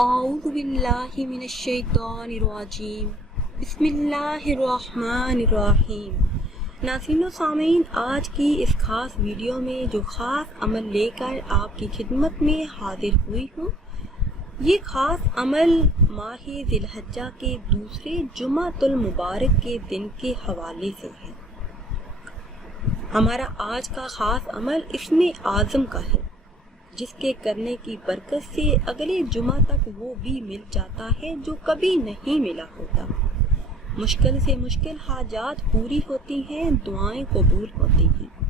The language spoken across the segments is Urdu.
اعوذ باللہ من الشیطان الرجیم بسم اللہ الرحمن الرحیم۔ ناظرین و سامعین، آج کی اس خاص ویڈیو میں جو خاص عمل لے کر آپ کی خدمت میں حاضر ہوئی ہوں، یہ خاص عمل ماہ ذی الحجہ کے دوسرے جمعۃ المبارک کے دن کے حوالے سے ہے۔ ہمارا آج کا خاص عمل اسم اعظم کا ہے، جس کے کرنے کی برکت سے اگلے جمعہ تک وہ بھی مل جاتا ہے جو کبھی نہیں ملا ہوتا۔ مشکل سے مشکل حاجات پوری ہوتی ہیں، دعائیں قبول ہوتی ہیں۔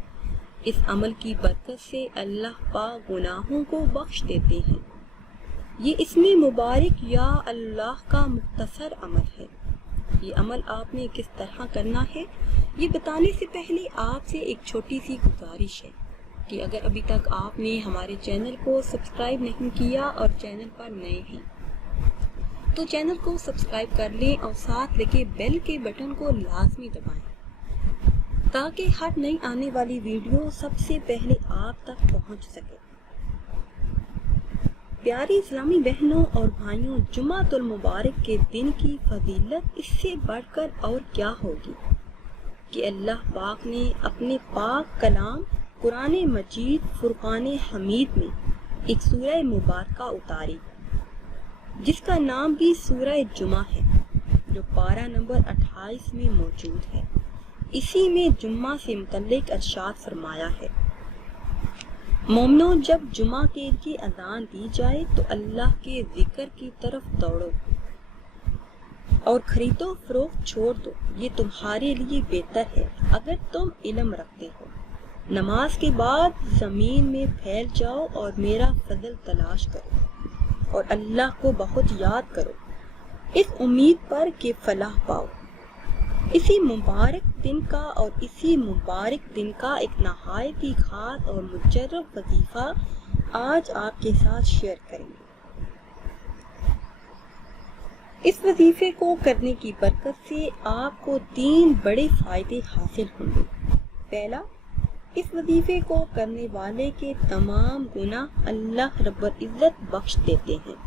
اس عمل کی برکت سے اللہ پاک گناہوں کو بخش دیتے ہیں۔ یہ اسم مبارک یا اللہ کا مختصر عمل ہے۔ یہ عمل آپ نے کس طرح کرنا ہے، یہ بتانے سے پہلے آپ سے ایک چھوٹی سی گزارش ہے کہ اگر ابھی تک آپ نے ہمارے چینل کو سبسکرائب نہیں کیا اور چینل پر نئے ہیں تو چینل کو سبسکرائب کر لیں اور ساتھ لگے بیل کے بٹن کو لازمی دبائیں تاکہ ہر نئی آنے والی ویڈیو سب سے پہلے آپ تک پہنچ سکے۔ پیاری اسلامی بہنوں اور بھائیوں، جمعۃ المبارک کے دن کی فضیلت اس سے بڑھ کر اور کیا ہوگی کہ اللہ پاک نے اپنے پاک کلام قرآن مجید فرقان حمید میں ایک سورہ مبارکہ اتاری، جس کا نام بھی سورہ جمعہ ہے، جو پارہ نمبر 28 میں موجود ہے۔ اسی میں جمعہ سے متعلق ارشاد فرمایا ہے، مومنوں، جب جمعہ کے لیے اذان دی جائے تو اللہ کے ذکر کی طرف دوڑو اور خرید و فروخت چھوڑ دو، یہ تمہارے لیے بہتر ہے اگر تم علم رکھتے ہو۔ نماز کے بعد زمین میں پھیل جاؤ اور میرا فضل تلاش کرو اور اللہ کو بہت یاد کرو، اس امید پر کہ فلاح پاؤ۔ اسی مبارک دن کا ایک نہایت ہی خاص اور مجرب وظیفہ آج آپ کے ساتھ شیئر کریں گے۔ اس وظیفے کو کرنے کی برکت سے آپ کو 3 بڑے فائدے حاصل ہوں گے۔ پہلا، اس وظیفے کو کرنے والے کے تمام گناہ اللہ رب العزت بخش دیتے ہیں۔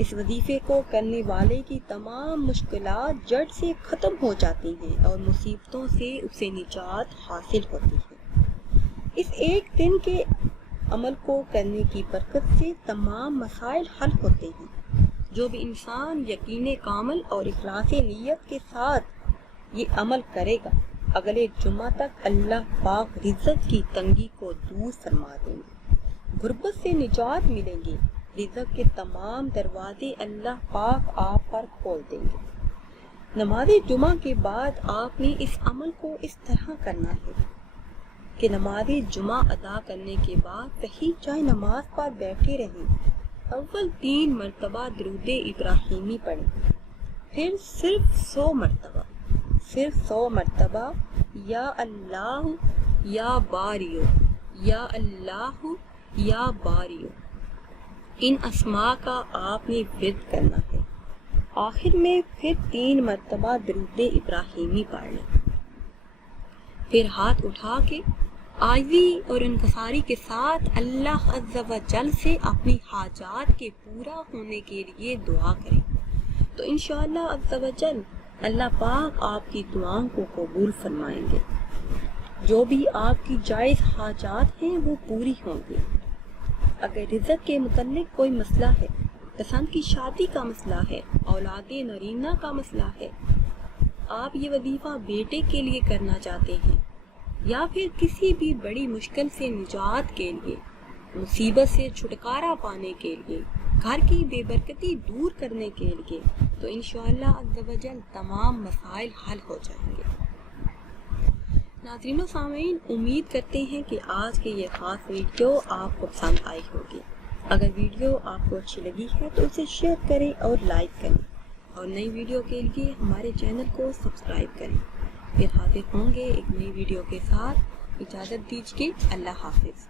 اس وظیفے کو کرنے والے کی تمام مشکلات جڑ سے ختم ہو جاتی ہیں اور مصیبتوں سے اسے نجات حاصل ہوتی ہے۔ اس ایک دن کے عمل کو کرنے کی برکت سے تمام مسائل حل ہوتے ہیں۔ جو بھی انسان یقین کامل اور اخلاص نیت کے ساتھ یہ عمل کرے گا، اگلے جمعہ تک اللہ پاک رزق کی تنگی کو دور فرما دیں گے، غربت سے نجات ملیں گی، رزق کے تمام دروازے اللہ پاک آپ پر کھول دیں گے۔ نماز جمعہ کے بعد آپ نے اس عمل کو اس طرح کرنا ہے کہ نماز جمعہ ادا کرنے کے بعد کہیں جائے نماز پر بیٹھے رہیں، اول 3 مرتبہ درود ابراہیمی پڑھیں، پھر صرف 100 مرتبہ یا اللہ یا باریو، یا اللہ یا باریو، ان اسماء کا آپ نے ورد کرنا ہے۔ آخر میں پھر 3 مرتبہ درود ابراہیمی پڑھ لیں، پھر ہاتھ اٹھا کے عاجزی اور انکساری کے ساتھ اللہ عز و جل سے اپنی حاجات کے پورا ہونے کے لیے دعا کریں، تو انشاءاللہ عز و جل اللہ پاک آپ کی دعاؤں کو قبول فرمائیں گے۔ جو بھی آپ کی جائز حاجات ہیں وہ پوری ہوں گی۔ اگر رزق کے متعلق کوئی مسئلہ ہے، پسند کی شادی کا مسئلہ ہے، اولاد نرینہ کا مسئلہ ہے، آپ یہ وظیفہ بیٹے کے لیے کرنا چاہتے ہیں، یا پھر کسی بھی بڑی مشکل سے نجات کے لیے، مصیبت سے چھٹکارا پانے کے لیے، گھر کی بے برکتی دور کرنے کے لیے، تو انشاءاللہ عز و جل تمام مسائل حل ہو جائیں گے۔ ناظرین و سامعین، امید کرتے ہیں کہ آج کے یہ خاص ویڈیو آپ کو پسند آئی ہوگی۔ اگر ویڈیو آپ کو اچھی لگی ہے تو اسے شیئر کریں اور لائک کریں، اور نئی ویڈیو کے لیے ہمارے چینل کو سبسکرائب کریں۔ پھر حاضر ہوں گے ایک نئی ویڈیو کے ساتھ، اجازت دیجیے، اللہ حافظ۔